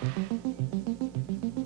Nuclear reactor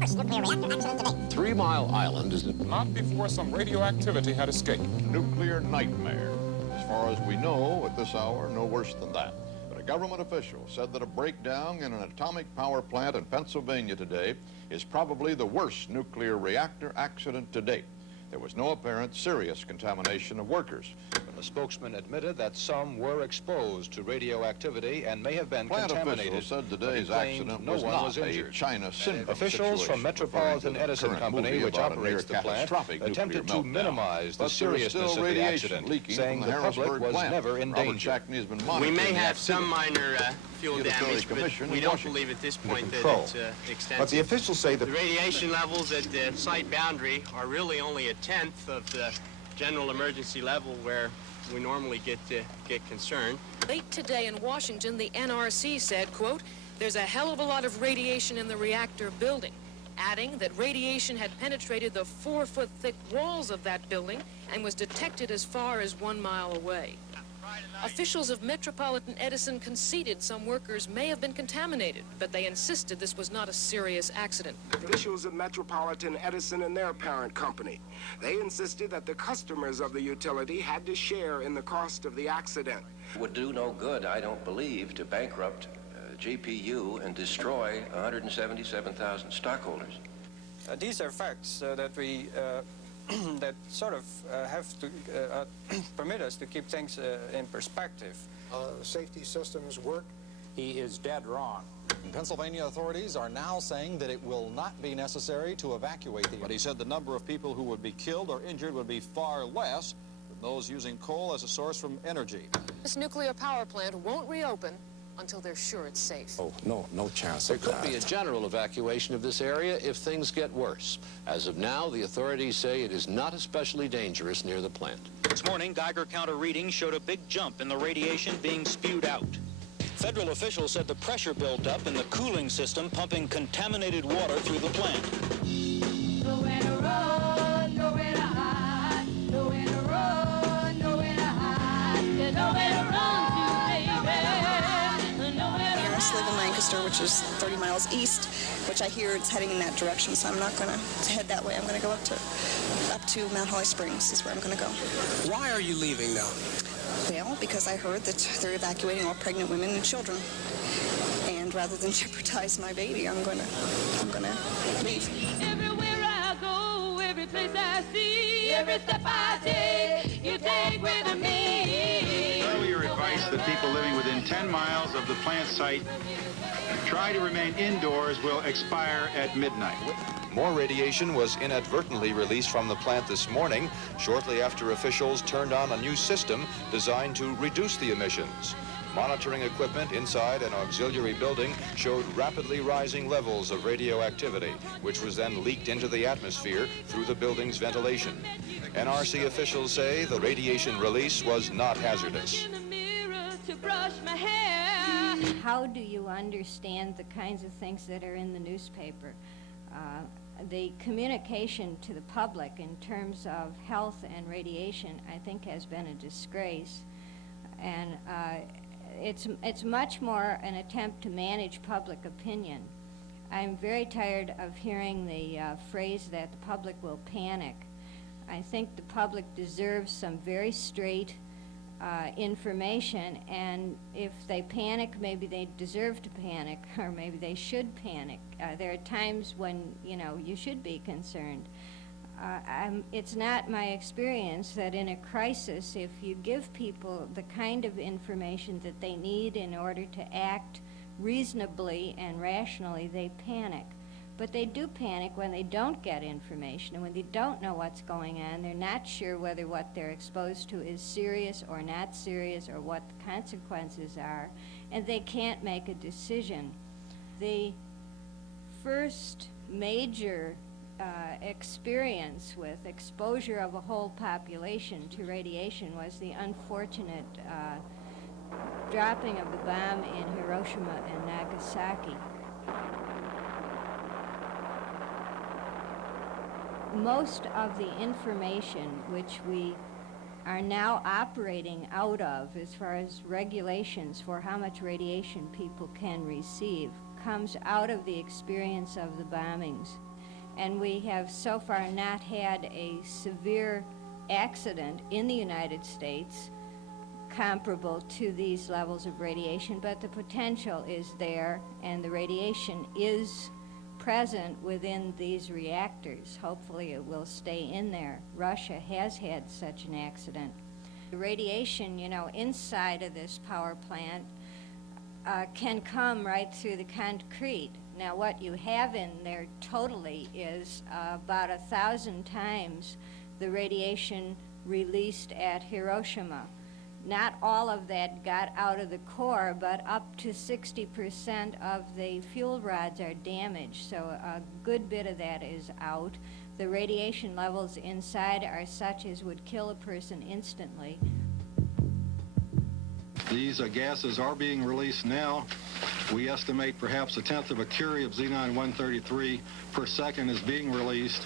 accident today. 3 Mile Island is Not before some radioactivity had escaped. Nuclear nightmare. As far as we know, at this hour, no worse than that. But a government official said that a breakdown in an atomic power plant in Pennsylvania today is probably the worst nuclear reactor accident to date. There was no apparent serious contamination of workers. The spokesman admitted that some were exposed to radioactivity and may have been contaminated. Plant officials said today's accident no was one not was a injured. China syndrome Officials from situation, Metropolitan referring to the Edison current Company, movie which about a operates the plant, near-catastrophic attempted to nuclear meltdown. minimize the But there is seriousness still of the radiation accident, leaking saying from the public Harrisburg was plant. never in Robert danger. Shackney has been We monitoring may the have some activity. minor fuel Unitary damage, but Commission we in don't Washington. believe at this point that control. it's extensive. But the officials say that The radiation levels at the site boundary are really only a tenth of the general emergency level where we normally get concerned. Late today in Washington, the NRC said, quote, "There's a hell of a lot of radiation in the reactor building," adding that radiation had penetrated the 4-foot-thick walls of that building and was detected as far as 1 mile away. Officials of Metropolitan Edison conceded some workers may have been contaminated, but they insisted this was not a serious accident. Officials of Metropolitan Edison and their parent company. They insisted that the customers of the utility had to share in the cost of the accident. It would do no good, I don't believe, to bankrupt GPU and destroy 177,000 stockholders. These are facts that we that sort of have to permit us to keep things in perspective. The safety systems work. He is dead wrong. Pennsylvania authorities are now saying that it will not be necessary to evacuate the area. But he said the number of people who would be killed or injured would be far less than those using coal as a source from energy. This nuclear power plant won't reopen until they're sure it's safe. Oh, no chance There of could that. be a general evacuation of this area if things get worse. As of now, the authorities say it is not especially dangerous near the plant. This morning, Geiger counter readings showed a big jump in the radiation being spewed out. Federal officials said the pressure built up in the cooling system pumping contaminated water through the plant. Nowhere to run, nowhere to hide, nowhere to run, nowhere to hide, there's nowhere to run to, baby, nowhere to I live in Lancaster, which is 30 miles east, which I hear it's heading in that direction, so I'm not going to head that way. I'm going to go up to Mount Holly Springs is where I'm going to go. Why are you leaving now? Well, because I heard that they're evacuating all pregnant women and children. And rather than jeopardize my baby, I'm going to leave. Everywhere I go, every place I see, every step I take, you take with me. Earlier advice that people living within 10 miles of the plant site try to remain indoors will expire at midnight. More radiation was inadvertently released from the plant this morning, shortly after officials turned on a new system designed to reduce the emissions. Monitoring equipment inside an auxiliary building showed rapidly rising levels of radioactivity, which was then leaked into the atmosphere through the building's ventilation. NRC officials say the radiation release was not hazardous. How do you understand the kinds of things that are in the newspaper? The communication to the public in terms of health and radiation, I think, has been a disgrace. And it's much more an attempt to manage public opinion. I'm very tired of hearing the phrase that the public will panic. I think the public deserves some very straight information, and if they panic, maybe they deserve to panic, or maybe they should panic. There are times when, you should be concerned. It's not my experience that in a crisis, if you give people the kind of information that they need in order to act reasonably and rationally, they panic. But they do panic when they don't get information and when they don't know what's going on. They're not sure whether what they're exposed to is serious or not serious or what the consequences are, and they can't make a decision. The first major experience with exposure of a whole population to radiation was the unfortunate dropping of the bomb in Hiroshima and Nagasaki. Most of the information which we are now operating out of, as far as regulations for how much radiation people can receive, comes out of the experience of the bombings. And we have so far not had a severe accident in the United States comparable to these levels of radiation, but the potential is there, and the radiation is present within these reactors. Hopefully it will stay in there. Russia has had such an accident. The radiation, you know, inside of this power plant can come right through the concrete. Now what you have in there totally is about 1,000 times the radiation released at Hiroshima. Not all of that got out of the core, but up to 60% of the fuel rods are damaged, so a good bit of that is out. The radiation levels inside are such as would kill a person instantly. These gases are being released now. We estimate perhaps 1/10 of a curie of xenon-133 per second is being released.